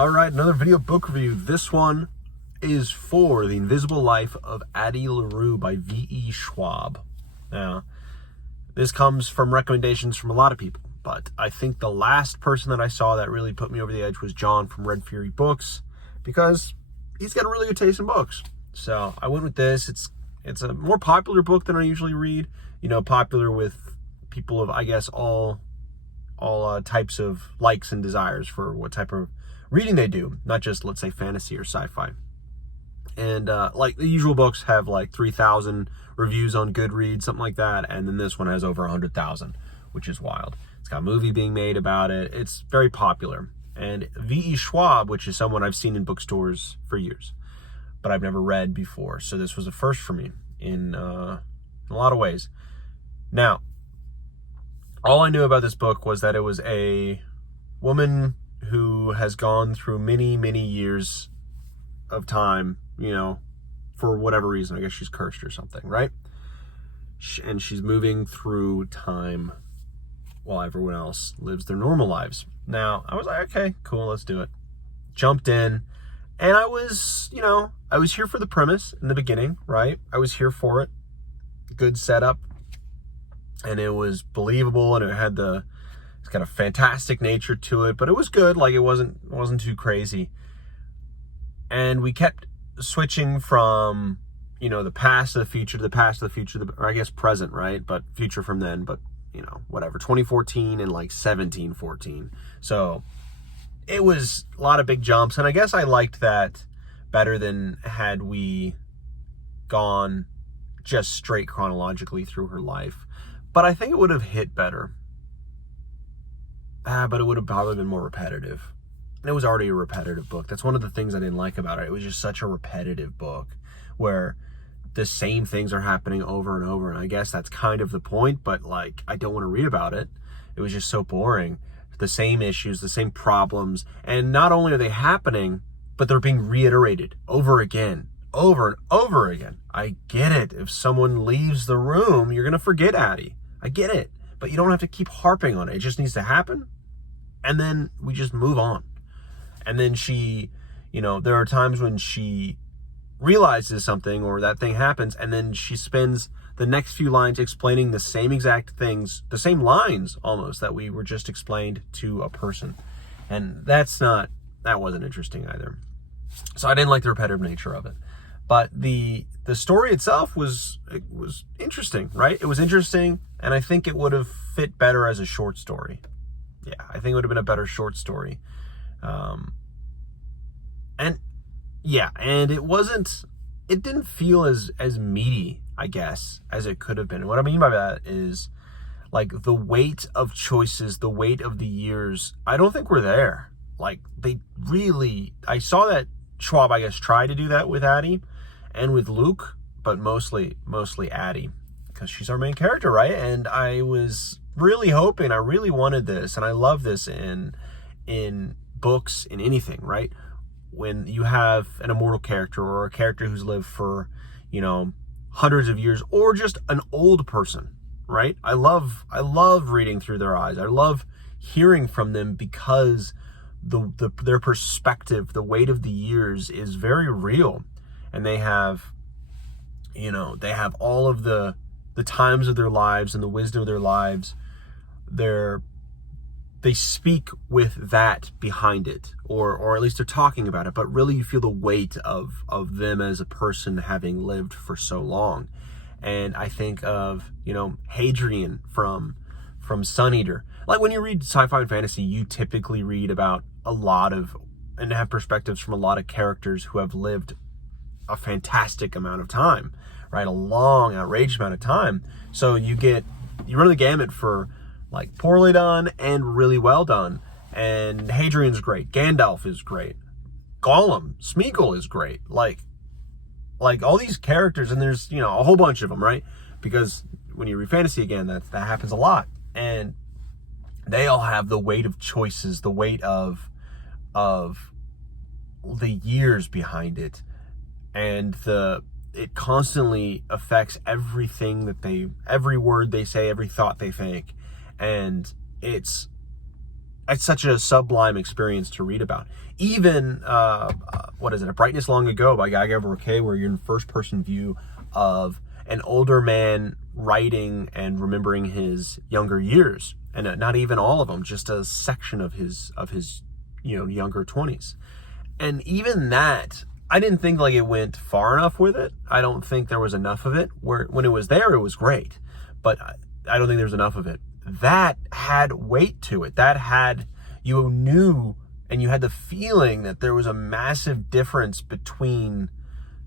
All right, another video book review. This one is for The Invisible Life of Addie Larue by V.E. Schwab. Now, this comes from recommendations from a lot of people, but I think the last person that I saw that really put me over the edge was John from Red Fury Books, because he's got a really good taste in books. So I went with this. It's a more popular book than I usually read. You know, popular with people of, I guess, all types of likes and desires for what type of reading they do, not just, let's say, fantasy or sci-fi. And like the usual books have like 3,000 reviews on Goodreads, something like that, and then this one has over 100,000, which is wild. It's got a movie being made about it. It's very popular. And V.E. Schwab, which is someone I've seen in bookstores for years, but I've never read before, so this was a first for me in a lot of ways. Now, all I knew about this book was that it was a woman who has gone through many, many years of time, you know, for whatever reason. I guess she's cursed or something, right? And she's moving through time while everyone else lives their normal lives. Now, I was like, okay, cool, let's do it. Jumped in, and I was here for the premise in the beginning, right? I was here for it. Good setup. And it was believable, and it's got a fantastic nature to it, but it was good. Like, it wasn't too crazy. And we kept switching from, the past to the future, to the past to the future, or I guess present, right? But future from then, but, whatever, 2014 and like 1714. So it was a lot of big jumps, and I guess I liked that better than had we gone just straight chronologically through her life. But I think it would have hit better. But it would have probably been more repetitive. And it was already a repetitive book. That's one of the things I didn't like about it. It was just such a repetitive book where the same things are happening over and over. And I guess that's kind of the point, but like, I don't want to read about it. It was just so boring. The same issues, the same problems. And not only are they happening, but they're being reiterated over again, over and over again. I get it. If someone leaves the room, you're going to forget Addie. I get it. But you don't have to keep harping on it. It just needs to happen. And then we just move on. And then she, there are times when she realizes something or that thing happens, and then she spends the next few lines explaining the same exact things, the same lines almost that we were just explained to a person. And that wasn't interesting either. So I didn't like the repetitive nature of it. But the story itself was interesting, right? It was interesting, and I think it would have fit better as a short story. Yeah, I think it would have been a better short story. And it didn't feel as meaty, I guess, as it could have been. And what I mean by that is, like, the weight of choices, the weight of the years, I don't think we're there. Like, I saw that Schwab, I guess, tried to do that with Addie and with Luke, but mostly Addie, because she's our main character, right? And I was really hoping, I really wanted this, and I love this in books, in anything, right? When you have an immortal character or a character who's lived for, hundreds of years, or just an old person, right? I love reading through their eyes. I love hearing from them, because their perspective, the weight of the years is very real. And they have all of the times of their lives and the wisdom of their lives. They speak with that behind it, or at least they're talking about it, but really you feel the weight of them as a person having lived for so long. And I think of, Hadrian from Sun Eater. Like, when you read sci-fi and fantasy, you typically read about and have perspectives from a lot of characters who have lived a fantastic amount of time, right? A long, outrageous amount of time. So you run the gamut for, like, poorly done and really well done. And Hadrian's great. Gandalf is great. Gollum, Smeagol is great. Like all these characters, and there's, a whole bunch of them, right? Because when you read fantasy again, that happens a lot. And they all have the weight of choices, the weight of the years behind it. And it constantly affects every word they say, every thought they think. And it's such a sublime experience to read about. Even, what is it, A Brightness Long Ago by Guy Gavin, where you're in first-person view of an older man writing and remembering his younger years, and not even all of them, just a section of his younger 20s. And even that, I didn't think like it went far enough with it. I don't think there was enough of it. Where when it was there, it was great, but I don't think there's enough of it. That had weight to it. That had, you knew and you had the feeling that there was a massive difference between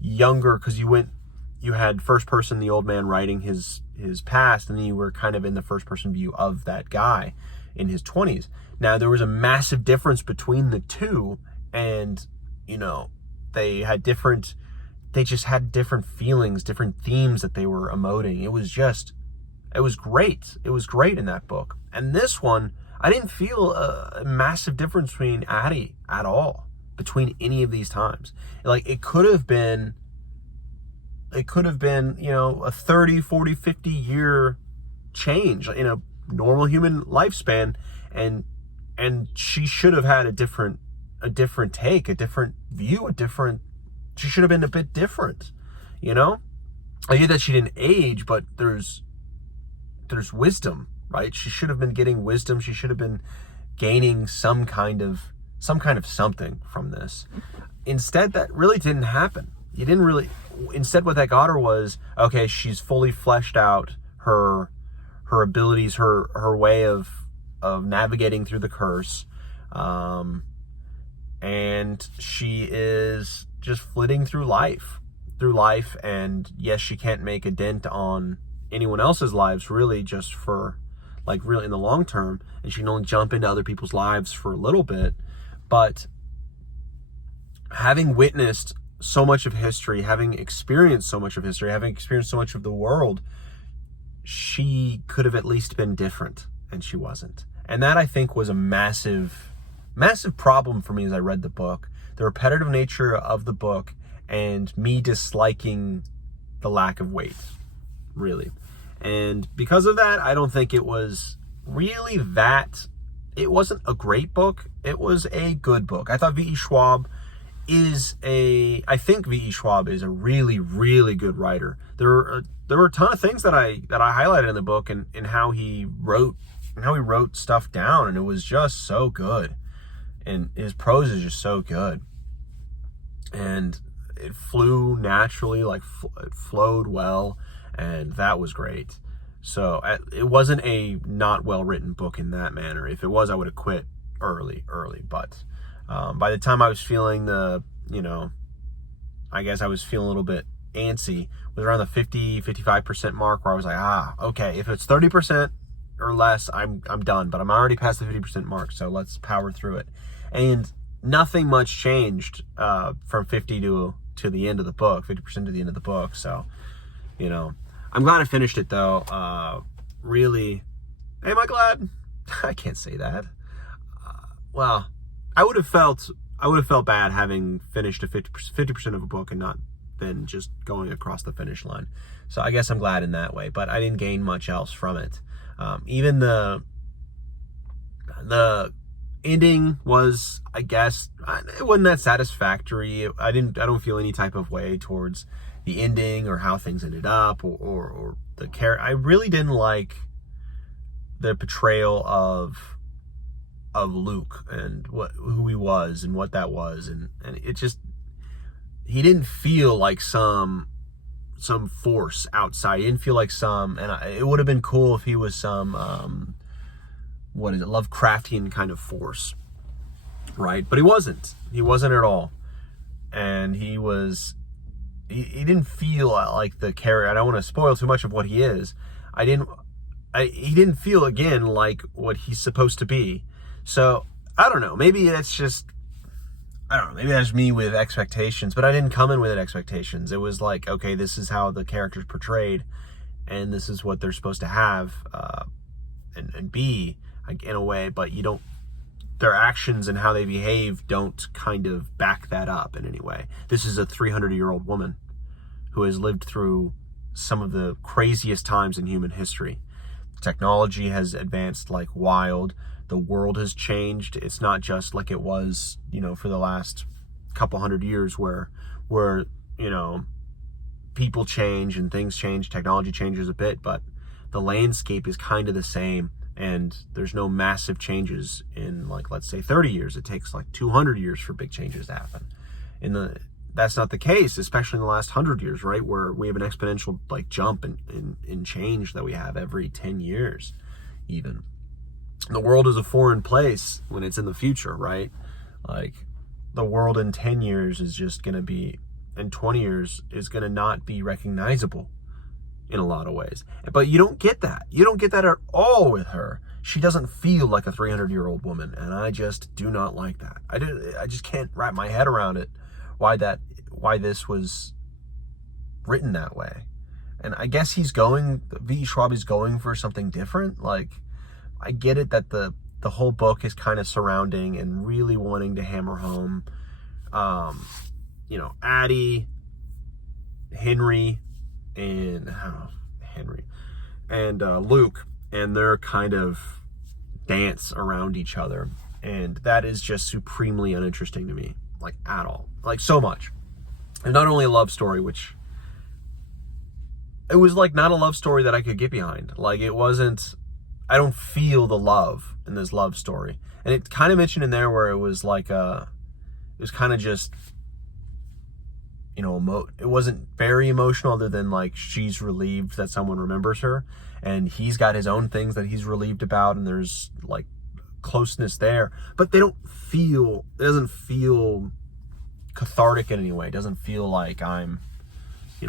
younger, because you had first person, the old man writing his past, and then you were kind of in the first person view of that guy in his 20s. Now there was a massive difference between the two, and they just had different feelings, different themes that they were emoting. It was great. It was great in that book. And this one, I didn't feel a massive difference between Addie at all, between any of these times. Like, it could have been, a 30, 40, 50 year change in a normal human lifespan. And she should have had a different take, a different view, she should have been a bit different, I get that she didn't age, but there's wisdom, right? She should have been getting wisdom. She should have been gaining some kind of something from this. Instead, that really didn't happen. Instead what that got her was, okay, she's fully fleshed out her abilities, her way of navigating through the curse. And she is just flitting through life. And yes, she can't make a dent on anyone else's lives, really, just for, really in the long term. And she can only jump into other people's lives for a little bit. But having witnessed so much of history, having experienced so much of history, having experienced so much of the world, she could have at least been different, and she wasn't. And that, I think, was a massive problem for me as I read the book. The repetitive nature of the book and me disliking the lack of weight, really. And because of that, I don't think it was really that. It wasn't a great book. It was a good book. I thought V.E. Schwab is a really, really good writer. There were a ton of things that I highlighted in the book, and how he wrote stuff down, and it was just so good. And his prose is just so good. And it flew naturally, it flowed well, and that was great. So it wasn't a not well-written book in that manner. If it was, I would have quit early. But by the time I was feeling I guess I was feeling a little bit antsy, it was around the 50-55% mark, where I was like, okay, if it's 30% or less, I'm done. But I'm already past the 50% mark, so let's power through it. And nothing much changed from 50 to the end of the book, 50% to the end of the book. So, I'm glad I finished it, though. Really, am I glad? I can't say that. Well, I would have felt bad having finished a 50% of a book and not then just going across the finish line. So I guess I'm glad in that way, but I didn't gain much else from it. Even the ending was, I guess, it wasn't that satisfactory. I don't feel any type of way towards the ending or how things ended up or the character. I really didn't like the portrayal of Luke and who he was and what that was, and it just, he didn't feel like some force outside. He didn't feel like it would have been cool if he was some Lovecraftian kind of force, right? But he wasn't at all. And he didn't feel like the character. I don't want to spoil too much of what he is. He didn't feel, again, like what he's supposed to be. So I don't know, maybe that's me with expectations, but I didn't come in with expectations. It was like, okay, this is how the character's portrayed, and this is what they're supposed to have and be, in a way, but their actions and how they behave don't kind of back that up in any way. This is a 300-year-old woman who has lived through some of the craziest times in human history. Technology has advanced like wild. The world has changed. It's not just like it was, for the last couple hundred years where people change and things change, technology changes a bit, but the landscape is kind of the same, and there's no massive changes in, like, let's say 30 years. It takes like 200 years for big changes to happen. That's not the case, especially in the last 100 years, right? Where we have an exponential like jump in change that we have every 10 years, even. The world is a foreign place when it's in the future, right? Like, the world in 10 years is just going to be, in 20 years, is going to not be recognizable in a lot of ways. But you don't get that. You don't get that at all with her. She doesn't feel like a 300-year-old woman, and I just do not like that. I just can't wrap my head around it, why this was written that way. And I guess V.E. Schwab is going for something different. Like, I get it that the whole book is kind of surrounding and really wanting to hammer home, Addie, Henry, and Luke, and their kind of dance around each other. And that is just supremely uninteresting to me, like, at all. Like, so much. And not only a love story, which it was like not a love story that I could get behind. Like, I don't feel the love in this love story. And it kind of mentioned in there where it was like it was kind of just, it wasn't very emotional, other than like she's relieved that someone remembers her, and he's got his own things that he's relieved about, and there's like closeness there. But it doesn't feel cathartic in any way. It doesn't feel like I'm,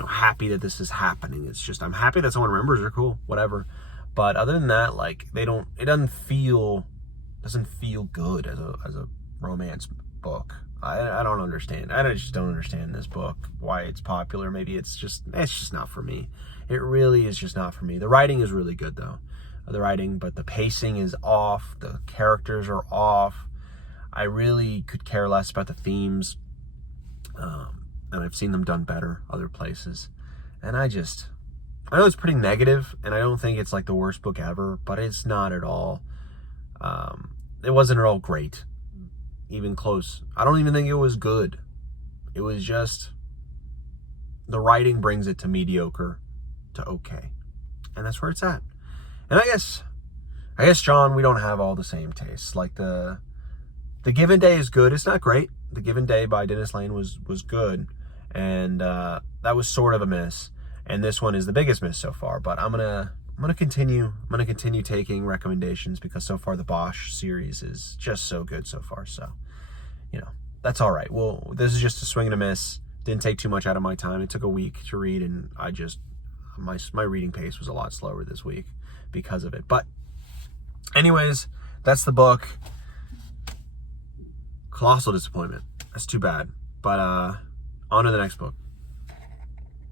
happy that this is happening. It's just, I'm happy that someone remembers her, cool, whatever. But other than that, like, it doesn't feel good as a romance book. I don't understand. I just don't understand this book, why it's popular. Maybe it's just not for me. It really is just not for me. The writing is really good, though. But the pacing is off. The characters are off. I really could care less about the themes. And I've seen them done better other places. And I know it's pretty negative, and I don't think it's like the worst book ever, but it's not at all. It wasn't at all great, even close. I don't even think it was good. It was just, the writing brings it to mediocre to okay. And that's where it's at. And I guess, John, we don't have all the same tastes. Like, the Given Day is good. It's not great. The Given Day by Dennis Lane was good. And that was sort of a miss. And this one is the biggest miss so far. But I'm gonna continue taking recommendations, because so far the Bosch series is just so good so far. So, that's all right. Well, this is just a swing and a miss. Didn't take too much out of my time. It took a week to read, and my reading pace was a lot slower this week because of it. But anyways, that's the book. Colossal disappointment. That's too bad. But on to the next book.